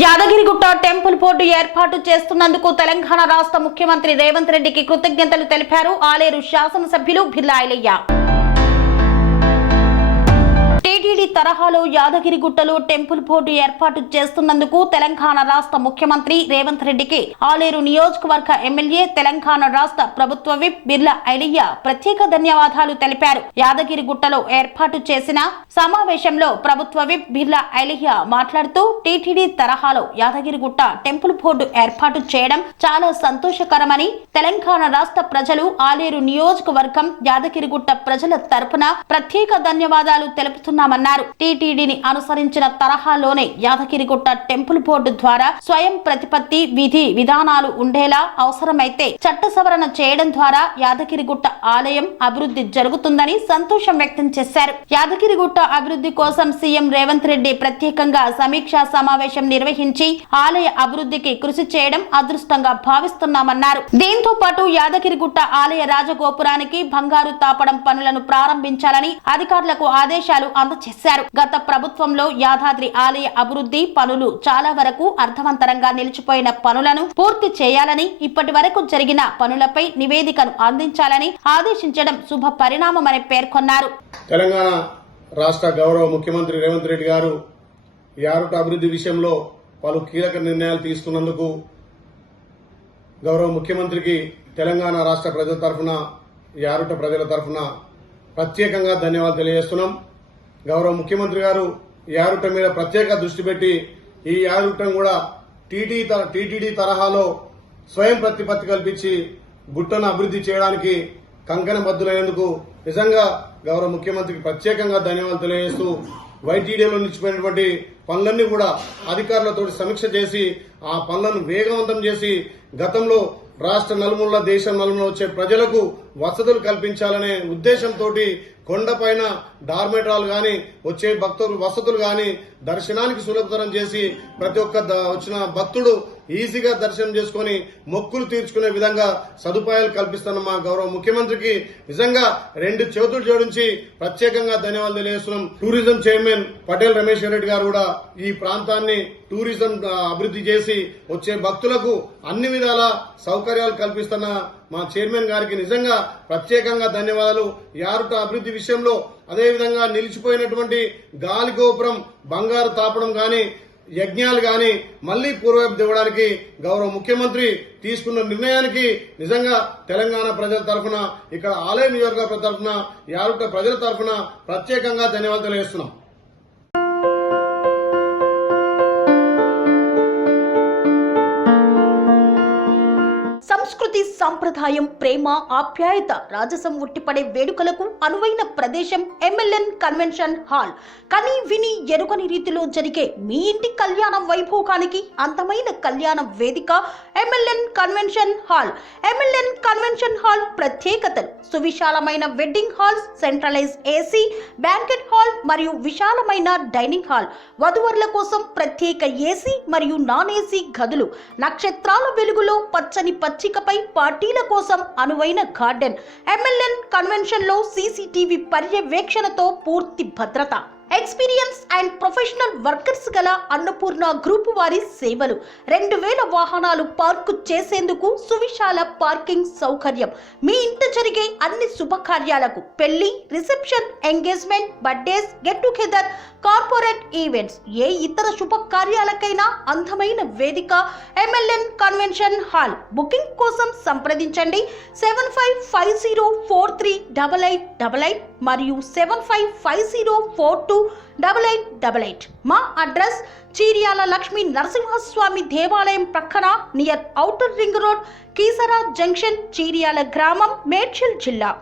Yadagirigutta temple board ఏర్పాటు చేస్తున్నందుకు తెలంగాణ రాష్ట్ర ముఖ్యమంత్రి రేవంత్ రెడ్డికి కృతజ్ఞతలు తెలిపారు ఆలేరు శాసనసభ్యులు బిర్లా ఐలయ్య. టీటీడీ తరహాలో యాదగిరిగుట్టలో టెంపుల్ బోర్డు ఏర్పాటు చేస్తున్నందుకు తెలంగాణ రాష్ట్ర ముఖ్యమంత్రి రేవంత్ రెడ్డికి ఆలేరు నియోజకవర్గ ఎమ్మెల్యే తెలంగాణ రాష్ట్ర ప్రభుత్వ విప్ బిర్లా ఐలయ్య ప్రత్యేక ధన్యవాదాలు తెలిపారు. యాదగిరిగుట్టలో ఏర్పాటు చేసిన సమావేశంలో ప్రభుత్వ విప్ బిర్లా ఐలయ్య మాట్లాడుతూ టీటీడీ తరహాలో యాదగిరిగుట్ట టెంపుల్ బోర్డు ఏర్పాటు చేయడం చాలా సంతోషకరమని, తెలంగాణ రాష్ట్ర ప్రజలు, ఆలేరు నియోజకవర్గం, యాదగిరిగుట్ట ప్రజల తరపున ప్రత్యేక ధన్యవాదాలు తెలుపుతున్నామన్నారు. టీటీడీని అనుసరించిన తరహాలోనే యాదగిరిగుట్ట టెంపుల్ బోర్డు ద్వారా స్వయం ప్రతిపత్తి విధి విధానాలు ఉండేలా అవసరమైతే చట్ట సవరణ చేయడం ద్వారా యాదగిరిగుట్ట ఆలయం అభివృద్ధి జరుగుతుందని సంతోషం వ్యక్తం చేశారు. యాదగిరిగుట్ట అభివృద్ధి కోసం సీఎం రేవంత్ రెడ్డి ప్రత్యేకంగా సమీక్షా సమావేశం నిర్వహించి ఆలయ అభివృద్ధికి కృషి చేయడం అదృష్టంగా భావిస్తున్నామన్నారు. దీంతో పాటు యాదగిరిగుట్ట ఆలయ రాజగోపురానికి బంగారు తాపడం పనులను ప్రారంభించాలని అధికారులకు ఆదేశాలు అందజేశారు. గత ప్రభుత్వంలో యాదాద్రి ఆలయ అభివృద్ధి పనులు చాలా వరకు అర్థవంతరంగా నిలిచిపోయిన పనులను పూర్తి చేయాలని, ఇప్పటి వరకు జరిగిన పనులపై నివేదికను అందించాలని ఆదేశించడం శుభ పరిణామమని పేర్కొన్నారు. తెలంగాణ రాష్ట్ర గౌరవ ముఖ్యమంత్రి రేవంత్ రెడ్డి గారు యారుట అభివృద్ధి విషయంలో పలు కీలక నిర్ణయాలు తీసుకున్నందుకు గౌరవ ముఖ్యమంత్రికి తెలంగాణ రాష్ట్ర ప్రజల తరఫున, యారుట ప్రజల తరఫున ప్రత్యేకంగా ధన్యవాదాలు తెలియజేస్తున్నాం. గౌరవ ముఖ్యమంత్రి గారు యారుట మీద ప్రత్యేక దృష్టి పెట్టి ఈ యారుటను కూడా టీటీడీ తరహాలో స్వయం ప్రతిపత్తి కల్పించి గుట్టను అభివృద్ధి చేయడానికి కంకణబద్దులైనందుకు నిజంగా గౌరవ ముఖ్యమంత్రికి ప్రత్యేకంగా ధన్యవాదాలు తెలియజేస్తూ వైటీడీలో నిలిచిపోయినటువంటి పనులన్నీ కూడా అధికారులతో సమీక్ష చేసి ఆ పనులను వేగవంతం చేసి గతంలో రాష్ట్ర నలుమూల దేశం నలుమూల వచ్చే ప్రజలకు వసతులు కల్పించాలనే ఉద్దేశంతో కొండపైన డార్మేటరాలు గాని, వచ్చే భక్తులు వసతులు గాని దర్శనానికి సులభతరం చేసి ప్రతి ఒక్క వచ్చిన భక్తుడు ఈజీగా దర్శనం చేసుకుని మొక్కులు తీర్చుకునే విధంగా సదుపాయాలు కల్పిస్తున్న మా గౌరవ ముఖ్యమంత్రికి నిజంగా రెండు చేతులు జోడించి ప్రత్యేకంగా ధన్యవాదాలు తెలియజేస్తున్నాం. టూరిజం చైర్మన్ పటేల్ రమేష్ రెడ్డి గారు కూడా ఈ ప్రాంతాన్ని టూరిజం అభివృద్ధి చేసి వచ్చే భక్తులకు అన్ని విధాల సౌకర్యాలు కల్పిస్తున్న మా చైర్మన్ గారికి నిజంగా ప్రత్యేకంగా ధన్యవాదాలు. యారుట అభివృద్ధి విషయంలో అదేవిధంగా నిలిచిపోయినటువంటి గాలి గోపురం బంగారు తాపడం గాని, యజ్ఞాలు గాని మళ్లీ పూర్వవైపు దిగడానికి గౌరవ ముఖ్యమంత్రి తీసుకున్న నిర్ణయానికి నిజంగా తెలంగాణ ప్రజల తరఫున, ఇక్కడ ఆలయ నియోజకవర్గ తరఫున, యారుట ప్రజల తరఫున ప్రత్యేకంగా ధన్యవాదాలు తెలియజేస్తున్నాం. సంస్కృతి, సంప్రదాయం, ప్రేమ, ఆప్యాయత, రాజసం ఉట్టిపడే వేడుకలకు అనువైన ప్రదేశం ఎంఎల్ఎన్ కన్వెన్షన్ హాల్. కని విని ఎరుగని రీతిలో జరిగే మీ ఇంటి కళ్యాణ వైభోగానికి అందమైన కళ్యాణ వేదిక MLN convention hall. MLN convention hall ప్రత్యేకతలు: సువిశాలమైన wedding halls, centralise AC banquet hall మరియు విశాలమైన డైనింగ్ హాల్, వధువరుల కోసం ప్రత్యేక ఏసీ మరియు నాన్ ఏసీ గదులు, నక్షత్రాల వెలుగులో పచ్చని పచ్చికపై పార్టీల కోసం అనువైన గార్డెన్. ఎంఎల్ఎన్ కన్వెన్షన్ లో సీసీటీవీ పర్యవేక్షణతో పూర్తి భద్రత. ఎక్స్పీరియన్స్ అండ్ ప్రొఫెషనల్ వర్కర్స్ గల అన్నపూర్ణ గ్రూప్ వారి సేవలు. 2000 వాహనాలు పార్కు చేసేందుకు సువిశాల పార్కింగ్ సౌకర్యం. మీ ఇంట జరిగే అన్ని శుభకార్యాలకు, పెళ్లి, reception, engagement, birthdays, get together, corporate events, ఏ ఇతర శుభకార్యాలకైనా అందమైన వేదిక ఎంఎల్ఎన్ కన్వెన్షన్ హాల్. బుకింగ్ కోసం సంప్రదించండి 7550438888 మరియు 7550428888. మా అడ్రస్ చీర్యాల లక్ష్మీ నరసింహస్వామి దేవాలయం ప్రక్కన, near outer ring road, Keesara junction, Cheeryal గ్రామం, మేడ్చల్ జిల్లా.